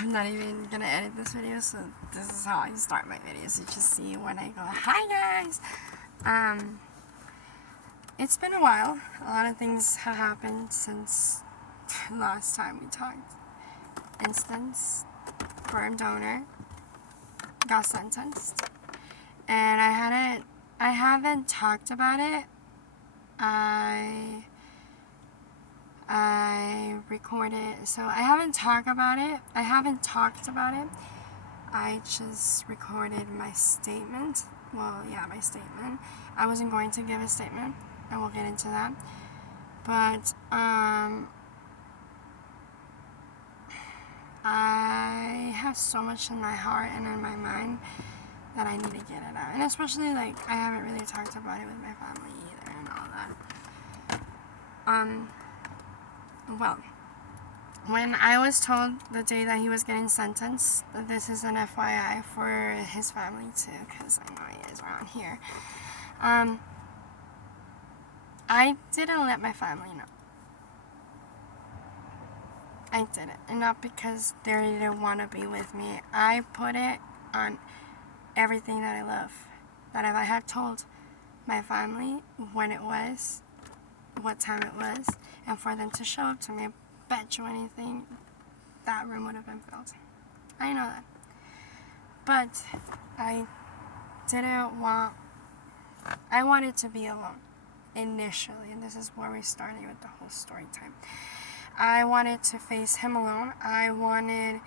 I'm not even gonna edit this video, so this is how I start my videos. You just see when I go, hi guys! It's been a while. A lot of things have happened since last time we talked. Instance, sperm donor got sentenced. And I haven't talked about it. I recorded, so I haven't talked about it. I just recorded my statement. Well, yeah, my statement. I wasn't going to give a statement, and we'll get into that. But, I have so much in my heart and in my mind that I need to get it out. And especially, like, I haven't really talked about it with my family either and all that. Well, when I was told the day that he was getting sentenced, that this is an FYI for his family too, because I know he is around here, I didn't let my family know. I didn't. And not because they didn't want to be with me. I put it on everything that I love. That if I had told my family when it was, what time it was, and for them to show up to me, I bet you anything, that room would have been filled. I know that. But I wanted to be alone initially, and this is where we started with the whole story time. I wanted to face him alone. I wanted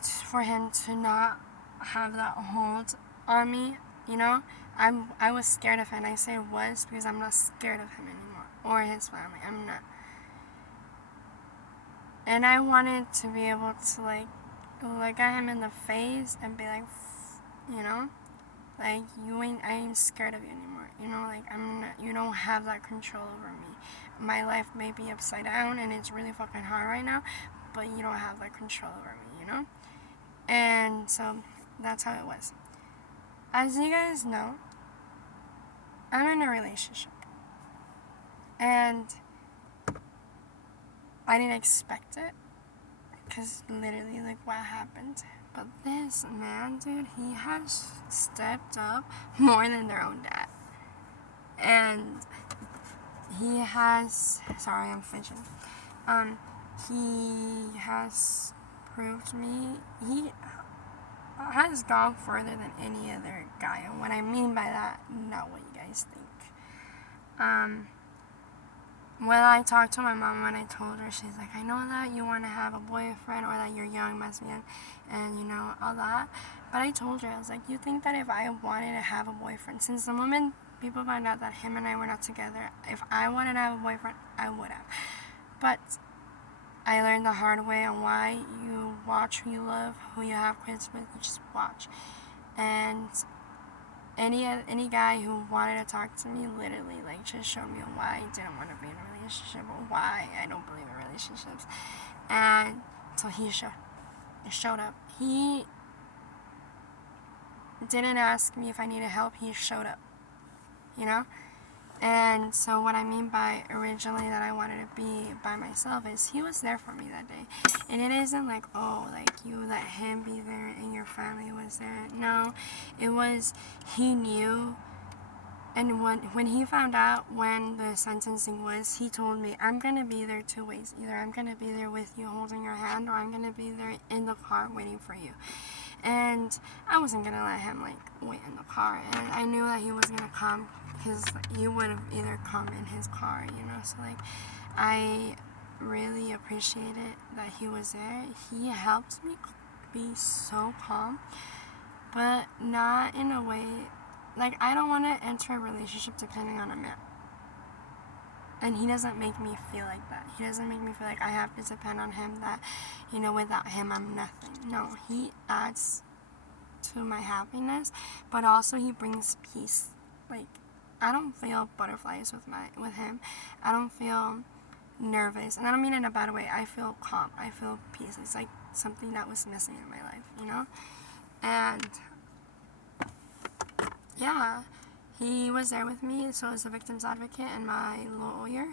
for him to not have that hold on me, you know? I was scared of him. I say was because I'm not scared of him anymore, or his family. I'm not. And I wanted to be able to, like, look at him in the face and be like, you know? Like, I ain't scared of you anymore. You know, like, you don't have that control over me. My life may be upside down and it's really fucking hard right now, but you don't have that control over me, you know? And so, that's how it was. As you guys know, I'm in a relationship. And I didn't expect it, because literally, like, what happened? But this man, dude, he has stepped up more than their own dad. And he has, sorry, I'm fidgeting. He has proved me, he has gone further than any other guy. And what I mean by that, not what you guys think. When I talked to my mom, when I told her, she's like, I know that you want to have a boyfriend, or that you're young, lesbian, and you know, all that. But I told her, I was like, you think that if I wanted to have a boyfriend, since the moment people found out that him and I were not together, if I wanted to have a boyfriend, I would have. But I learned the hard way on why you watch who you love, who you have kids with, you just watch. And any guy who wanted to talk to me literally, like, just showed me why I didn't want to be in a relationship, or why I don't believe in relationships. And so he showed up. He didn't ask me if I needed help, he showed up, you know? And so what I mean by originally that I wanted to be by myself is he was there for me that day. And it isn't like, oh, like, you let him be there and your family was there. No, it was, he knew. And when he found out when the sentencing was, he told me, I'm going to be there two ways. Either I'm going to be there with you holding your hand, or I'm going to be there in the car waiting for you. And I wasn't going to let him, like, wait in the car. And I knew that he was going to come, because he would have either come in his car, you know? So, like, I really appreciated that he was there. He helped me be so calm, but not in a way, like, I don't want to enter a relationship depending on a man. And he doesn't make me feel like that. He doesn't make me feel like I have to depend on him, that, you know, without him I'm nothing. No, he adds to my happiness, but also he brings peace. Like, I don't feel butterflies with him. I don't feel nervous. And I don't mean it in a bad way. I feel calm. I feel peace. It's like something that was missing in my life, you know? And yeah, he was there with me, so as a victim's advocate and my lawyer.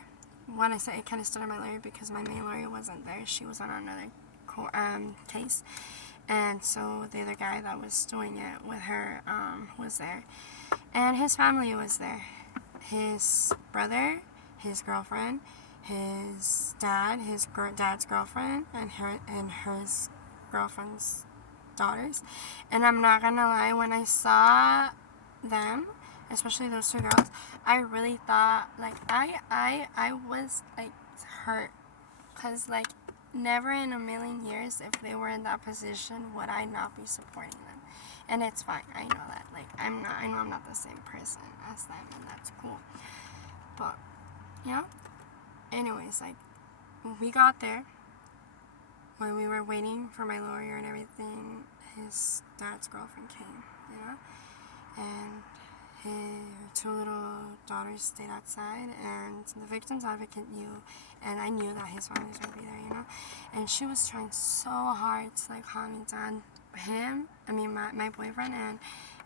When I say I kind of stood on my lawyer because my main lawyer wasn't there. She was on another case. And so the other guy that was doing it with her was there. And his family was there. His brother, his girlfriend, his dad, his dad's girlfriend, and his girlfriend's daughters. And I'm not gonna lie, when I saw them, especially those two girls, I really thought, like, I was, like, hurt. Because, like, never in a million years, if they were in that position, would I not be supporting them. And it's fine, I know that. Like, I know I'm not the same person as them, and that's cool. But, you know, anyways, like, when we got there, when we were waiting for my lawyer and everything, his dad's girlfriend came, you know, and his two little daughters stayed outside, and the victim's advocate knew, and I knew that his family was going to be there, you know, and she was trying so hard to, like, calm me down. My boyfriend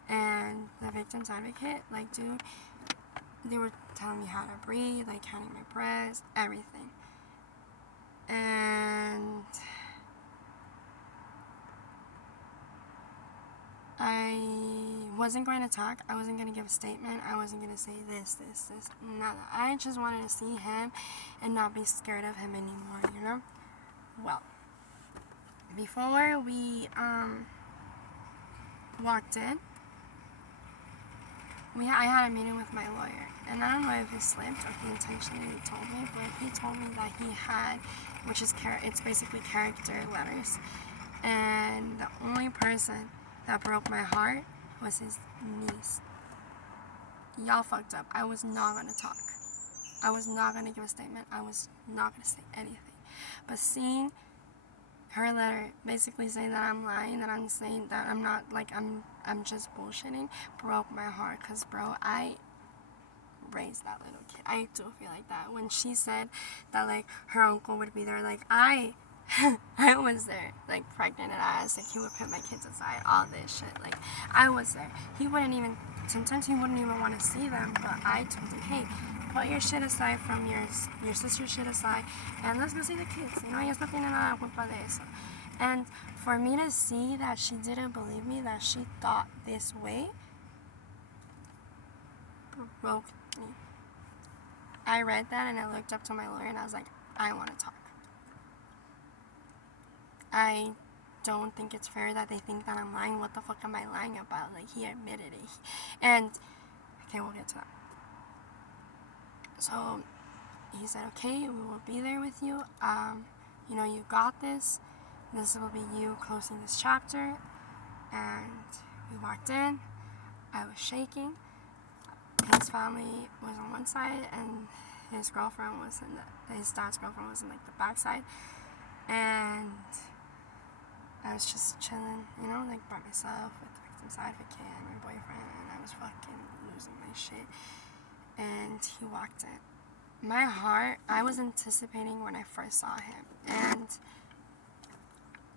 and the victim's advocate, like, dude, they were telling me how to breathe, like, counting my breaths, everything. And I wasn't going to talk. I wasn't going to give a statement. I wasn't going to say this. Nada. I just wanted to see him and not be scared of him anymore, you know? Well, before we walked in, I had a meeting with my lawyer. And I don't know if he slipped or he intentionally told me, but he told me that he had, which is it's basically character letters. And the only person that broke my heart was his niece. Y'all fucked up. I was not gonna talk. I was not gonna give a statement. I was not gonna say anything. But seeing her letter basically saying that I'm lying, that I'm saying that I'm not, like, I'm just bullshitting, broke my heart. Cause bro, I raised that little kid. I do feel like that. When she said that, like, her uncle would be there, like, I was there, like, pregnant and ass, like, he would put my kids aside, all this shit, like, I was there. Sometimes he wouldn't even want to see them, but I told him, hey, put your shit aside from your sister's shit aside, and let's go see the kids, you know, ellos no tienen nada culpa de eso. And for me to see that she didn't believe me, that she thought this way, broke me. I read that and I looked up to my lawyer and I was like, I want to talk. I don't think it's fair that they think that I'm lying. What the fuck am I lying about? Like, he admitted it. And, okay, we'll get to that. So, he said, okay, we will be there with you. You know, you got this. This will be you closing this chapter. And we walked in. I was shaking. His family was on one side, and his girlfriend was his dad's girlfriend was in, like, the back side. And I was just chilling, you know, like, by myself with the victim's advocate and my boyfriend, and I was fucking losing my shit. And he walked in. My heart, I was anticipating when I first saw him. And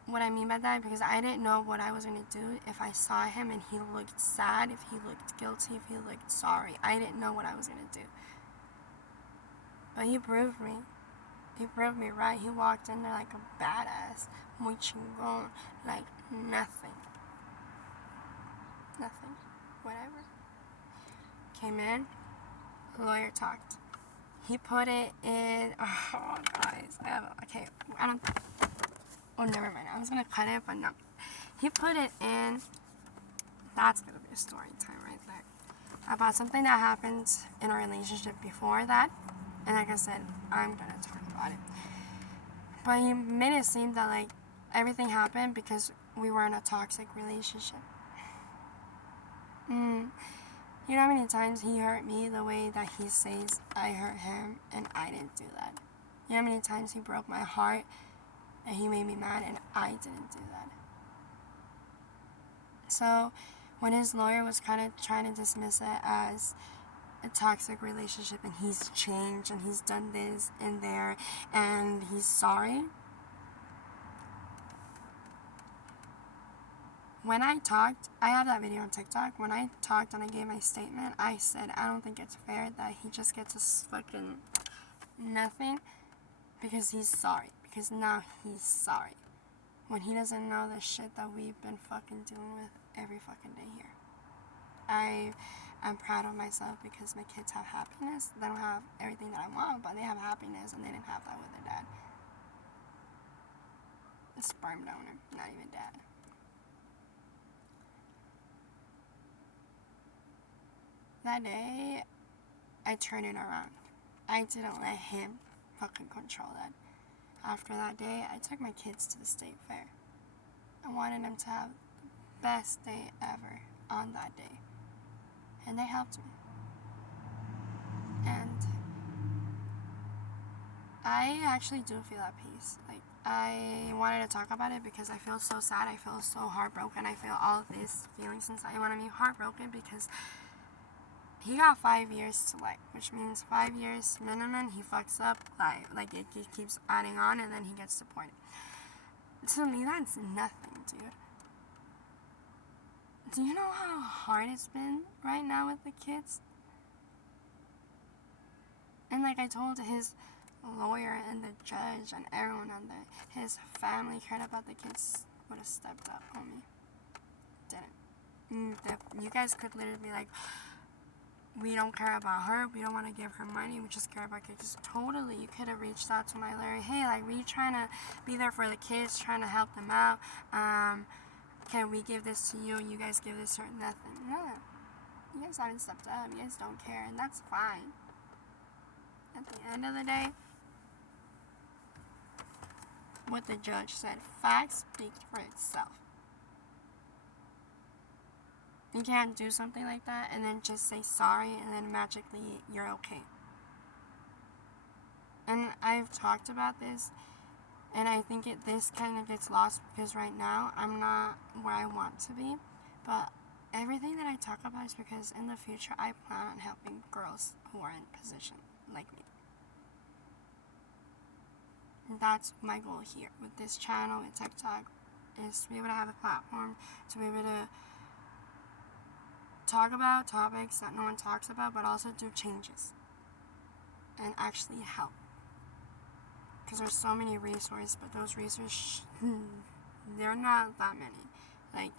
what I mean by that, because I didn't know what I was going to do if I saw him and he looked sad, if he looked guilty, if he looked sorry. I didn't know what I was going to do. But he proved me. He proved me right. He walked in there like a badass, muy chingón, like nothing. Nothing. Whatever. Came in, the lawyer talked. He put it in, oh guys, oh, never mind. I was going to cut it, but no. He put it in, that's going to be a story time right there, about something that happened in our relationship before that. And like I said, I'm going to talk about it. But he made it seem that, like, everything happened because we were in a toxic relationship. You know how many times he hurt me the way that he says I hurt him, and I didn't do that? You know how many times he broke my heart and he made me mad and I didn't do that? So when his lawyer was kind of trying to dismiss it as a toxic relationship and he's changed and he's done this and there and he's sorry, when I talked, I have that video on TikTok. When I talked and I gave my statement, I said, I don't think it's fair that he just gets a fucking nothing because he's sorry. Because now he's sorry. when he doesn't know the shit that we've been fucking dealing with every fucking day here. I'm proud of myself because my kids have happiness. They don't have everything that I want, but they have happiness, and they didn't have that with their dad. A sperm donor, not even dad. That day, I turned it around. I didn't let him fucking control that. After that day, I took my kids to the state fair. I wanted them to have the best day ever on that day. And they helped me. And I actually do feel at peace. Like, I wanted to talk about it because I feel so sad. I feel so heartbroken. I feel all of these feelings inside. I want to be heartbroken because he got 5 years to life, which means 5 years minimum. He fucks up, like it keeps adding on, and then he gets deported. To me, that's nothing, dude. Do you know how hard it's been right now with the kids? And like I told his lawyer and the judge and everyone on his family cared about the kids, would have stepped up on me. Didn't. You guys could literally be like, we don't care about her, we don't want to give her money, we just care about kids. Totally, you could have reached out to my lawyer, hey, like, we trying to be there for the kids, trying to help them out, can we give this to you, you guys give this or nothing. No, you guys haven't stepped up, you guys don't care, and that's fine. At the end of the day, what the judge said, facts speak for itself. You can't do something like that and then just say sorry and then magically you're okay. And I've talked about this, and I think this kind of gets lost because right now I'm not where I want to be. But everything that I talk about is because in the future I plan on helping girls who are in position like me. And that's my goal here with this channel, with TikTok, is to be able to have a platform, to be able to talk about topics that no one talks about, but also do changes and actually help. Because there's so many resources, but those resources, they're not that many. Like,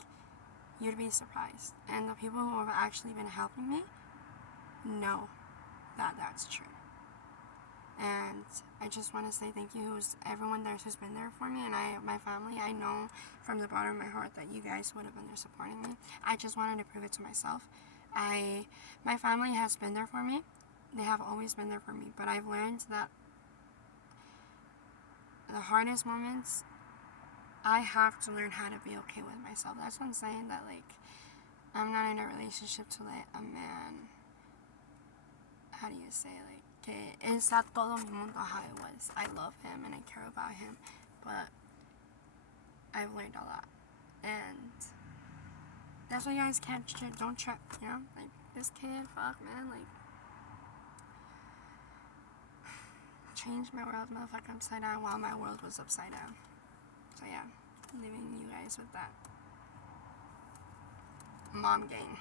you'd be surprised. And the people who have actually been helping me know that that's true. And I just want to say thank you to everyone there who's been there for me, and my family. I know from the bottom of my heart that you guys would have been there supporting me. I just wanted to prove it to myself. My family has been there for me. They have always been there for me, but I've learned that the hardest moments, I have to learn how to be okay with myself. That's what I'm saying, that like, I'm not in a relationship to let a man, how do you say, like, que está todo mi mundo how it was. I love him and I care about him, but I've learned a lot, and that's why you guys don't trip, you know, like, this kid, fuck, man, like, changed my world, motherfucker, upside down while my world was upside down. So yeah, leaving you guys with that mom gang.